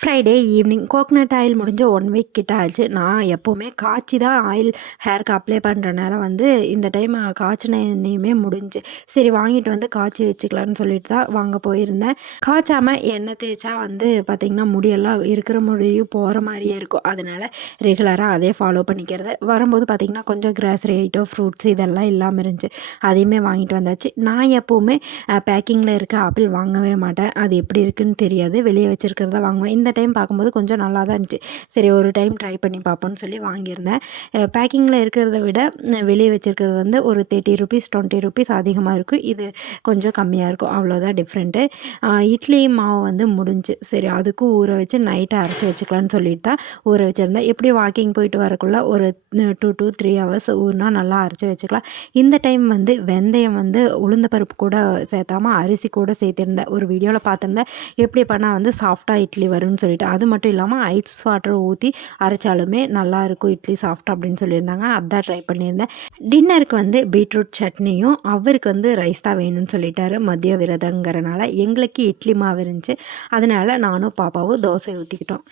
Friday evening coconut oil முடிஞ்ச 1 week கிட்ட ஆச்சு. நான் எப்போவுமே காய்ச்சி தான் ஆயில் ஹேருக்கு அப்ளை பண்ணுறனால இந்த டைம் காய்ச்சின எண்ணெயுமே முடிஞ்சுச்சு. சரி வாங்கிட்டு காய்ச்சி வச்சுக்கலான்னு சொல்லிட்டு தான் வாங்க போயிருந்தேன். காய்ச்சாமல் எண்ணெய் தேய்ச்சா பார்த்திங்கன்னா முடியெல்லாம் இருக்கிற முடியும் போகிற மாதிரியே இருக்கும். அதனால் ரெகுலராக அதே ஃபாலோ பண்ணிக்கிறது. வரும்போது பார்த்திங்கன்னா கொஞ்சம் கிராசரி ஐட்டம், ஃப்ரூட்ஸ் இதெல்லாம் இல்லாமல் இருந்துச்சு. அதையுமே வாங்கிட்டு வந்தாச்சு. நான் எப்போவுமே பேக்கிங்கில் இருக்க ஆப்பிள் வாங்கவே மாட்டேன். அது எப்படி இருக்குன்னு தெரியாது. வெளியே வச்சுருக்கிறத வாங்குவேன். இந்த டைம் பார்க்கும்போது கொஞ்சம் நல்லா தான் இருந்துச்சு. சரி ஒரு டைம் ட்ரை பண்ணி பார்ப்போம்னு சொல்லி வாங்கியிருந்தேன். பேக்கிங்கில் இருக்கிறத விட வெளியே வச்சுருக்கிறது ஒரு ₹30 ₹20 அதிகமாக இருக்கும். இது கொஞ்சம் கம்மியாக இருக்கும். அவ்வளோதான் டிஃப்ரெண்ட்டு. இட்லி மாவு முடிஞ்சு. சரி அதுக்கும் ஊற வச்சு நைட்டை அரைச்சி வச்சுக்கலான்னு சொல்லிட்டு தான் ஊற வச்சுருந்தேன். எப்படியும் வாக்கிங் போயிட்டு வரக்குள்ள ஒரு 2 to 3 ஹவர்ஸ் ஊறினா நல்லா அரைச்சி வச்சுக்கலாம். இந்த டைம் வெந்தயம் உளுந்த பருப்பு கூட சேர்த்தாமல் அரிசி கூட சேர்த்திருந்தேன். ஒரு வீடியோவில் பார்த்துருந்தேன். எப்படி பண்ணால் சாஃப்டாக இட்லி வரும்னு சொல்லிட்டு. அது மட்டும் இல்லாமல் ஐஸ் வாட்டர் ஊற்றி அரைச்சாலுமே நல்லாயிருக்கும் இட்லி சாஃப்டாக அப்படின்னு சொல்லியிருந்தாங்க. அதான் ட்ரை பண்ணியிருந்தேன். டின்னருக்கு பீட்ரூட் சட்னியும் அவருக்கு ரைஸ் தான் வேணும்னு சொல்லிட்டாரு. மதிய விரதங்கிறனால எங்களுக்கு இட்லி மாவு இருந்துச்சு. அதனால் நானும் பாப்பாவும் தோசை ஊற்றிக்கிட்டோம்.